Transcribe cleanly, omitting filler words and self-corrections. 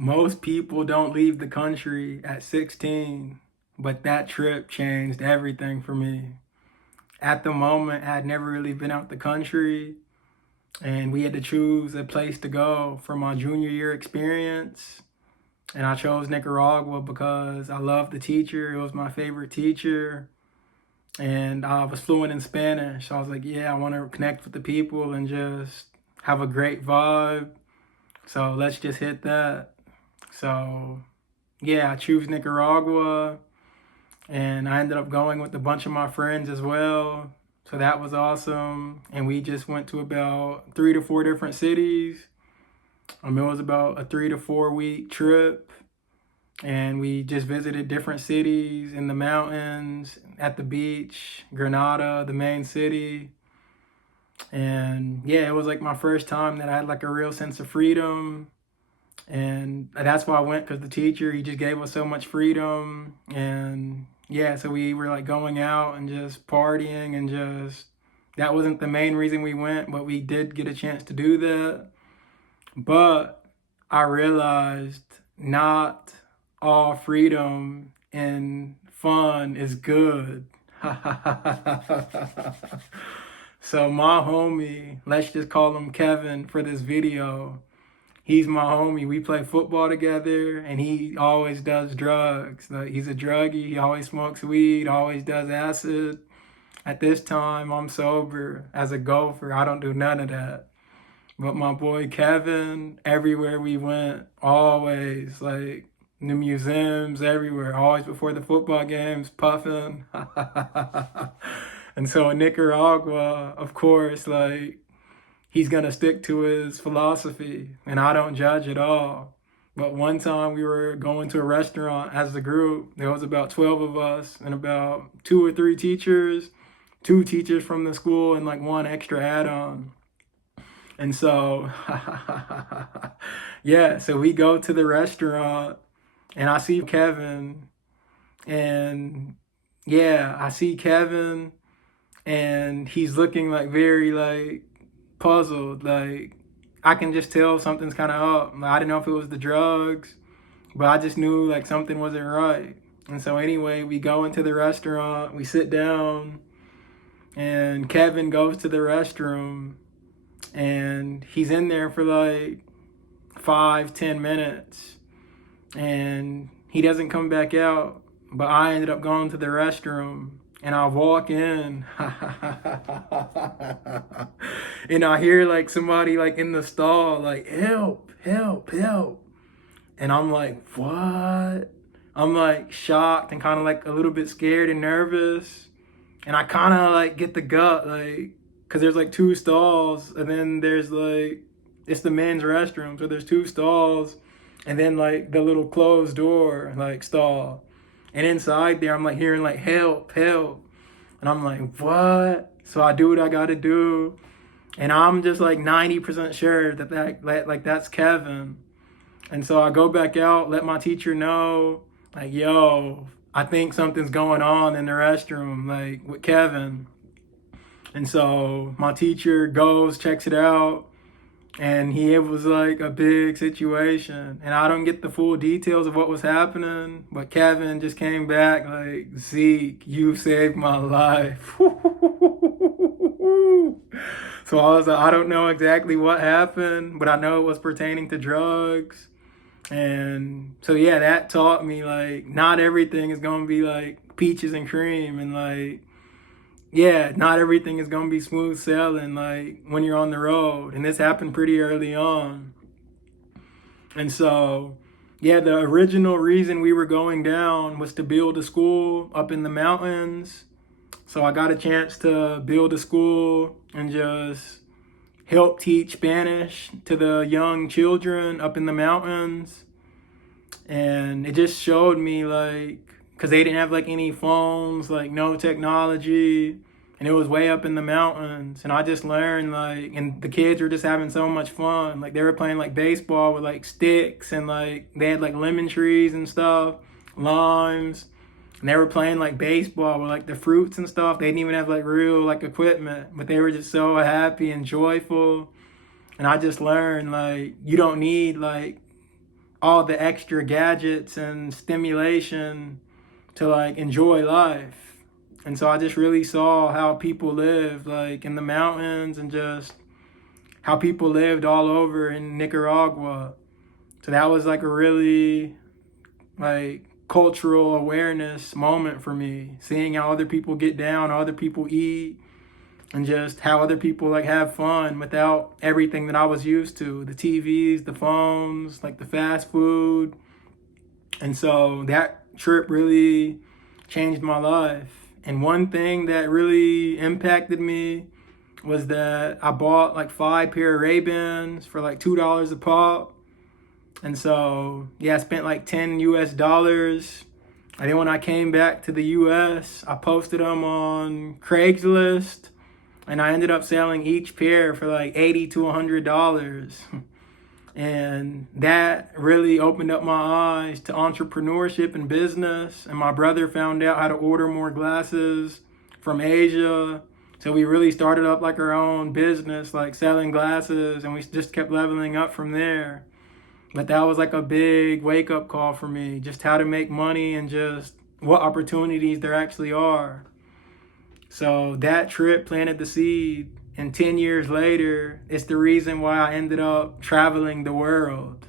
Most people don't leave the country at 16, but that trip changed everything for me. At the moment, I had never really been out the country, and we had to choose a place to go for my junior year experience. And I chose Nicaragua because I loved the teacher. It was my favorite teacher. And I was fluent in Spanish. So I was like, yeah, I want to connect with the people and just have a great vibe. So let's just hit that. So yeah, I choose Nicaragua, and I ended up going with a bunch of my friends as well. So that was awesome. And we just went to about 3 to 4 different cities. It was about a 3 to 4 week trip. And we just visited different cities in the mountains, at the beach, Granada, the main city. And yeah, it was like my first time that I had like a real sense of freedom. And that's why I went, because the teacher, he just gave us so much freedom. And yeah, so we were like going out and just partying, and just, that wasn't the main reason we went, but we did get a chance to do that. But I realized not all freedom and fun is good. So my homie, let's just call him Kevin for this video. He's my homie. We play football together, and he always does drugs. Like, he's a druggie. He always smokes weed, always does acid. At this time, I'm sober. As a gopher, I don't do none of that. But my boy Kevin, everywhere we went, always, like, the museums, everywhere, always before the football games, puffing. And so in Nicaragua, of course, like, he's gonna stick to his philosophy, and I don't judge at all. But one time we were going to a restaurant as a group. There was about 12 of us and about 2 or 3 teachers, 2 teachers from the school, and like 1 extra add-on. And so, yeah, so we go to the restaurant, and I see Kevin, and yeah, I see Kevin, and he's looking like very like puzzled. Like, I can just tell something's kind of up. Like, I didn't know if it was the drugs, but I just knew like something wasn't right. And so anyway, we go into the restaurant, we sit down, and Kevin goes to the restroom, and he's in there for like 5, 10 minutes, and he doesn't come back out. But I ended up going to the restroom, and I walk in, and I hear like somebody like in the stall, like, help, help, help. And I'm like, what? I'm like shocked and kind of like a little bit scared and nervous. And I kind of like get the gut, like, because there's like 2 stalls, and then there's like, it's the men's restroom. So there's 2 stalls, and then like the little closed door, like, stall. And inside there, I'm like hearing like, help, help. And I'm like, what? So I do what I got to do. And I'm just like 90% sure that like that's Kevin. And so I go back out, let my teacher know, like, yo, I think something's going on in the restroom, like, with Kevin. And so my teacher goes, checks it out, and it was like a big situation. And I don't get the full details of what was happening, but Kevin just came back like, Zeke, you saved my life. So I was like, I don't know exactly what happened, but I know it was pertaining to drugs. And so yeah, that taught me like not everything is gonna be like peaches and cream, and like, yeah, not everything is gonna be smooth sailing like when you're on the road. And this happened pretty early on. And so yeah, the original reason we were going down was to build a school up in the mountains. So I got a chance to build a school and just help teach Spanish to the young children up in the mountains. And it just showed me, like, because they didn't have like any phones, like no technology, and it was way up in the mountains. And I just learned, like, and the kids were just having so much fun. Like, they were playing like baseball with like sticks, and like they had like lemon trees and stuff, limes. And they were playing like baseball with like the fruits and stuff. They didn't even have like real like equipment, but they were just so happy and joyful. And I just learned, like, you don't need like all the extra gadgets and stimulation to like enjoy life. And so I just really saw how people lived like in the mountains and just how people lived all over in Nicaragua. So that was like a really like cultural awareness moment for me, seeing how other people get down, how other people eat, and just how other people like have fun without everything that I was used to, the TVs, the phones, like the fast food. And so that trip really changed my life. And one thing that really impacted me was that I bought like 5 pair of Ray-Bans for like $2 a pop. And so, yeah, I spent like 10 US dollars. And then when I came back to the US, I posted them on Craigslist, and I ended up selling each pair for like $80 to $100. And that really opened up my eyes to entrepreneurship and business. And my brother found out how to order more glasses from Asia. So we really started up like our own business, like selling glasses, and we just kept leveling up from there. But that was like a big wake up call for me, just how to make money and just what opportunities there actually are. So that trip planted the seed. And 10 years later, it's the reason why I ended up traveling the world.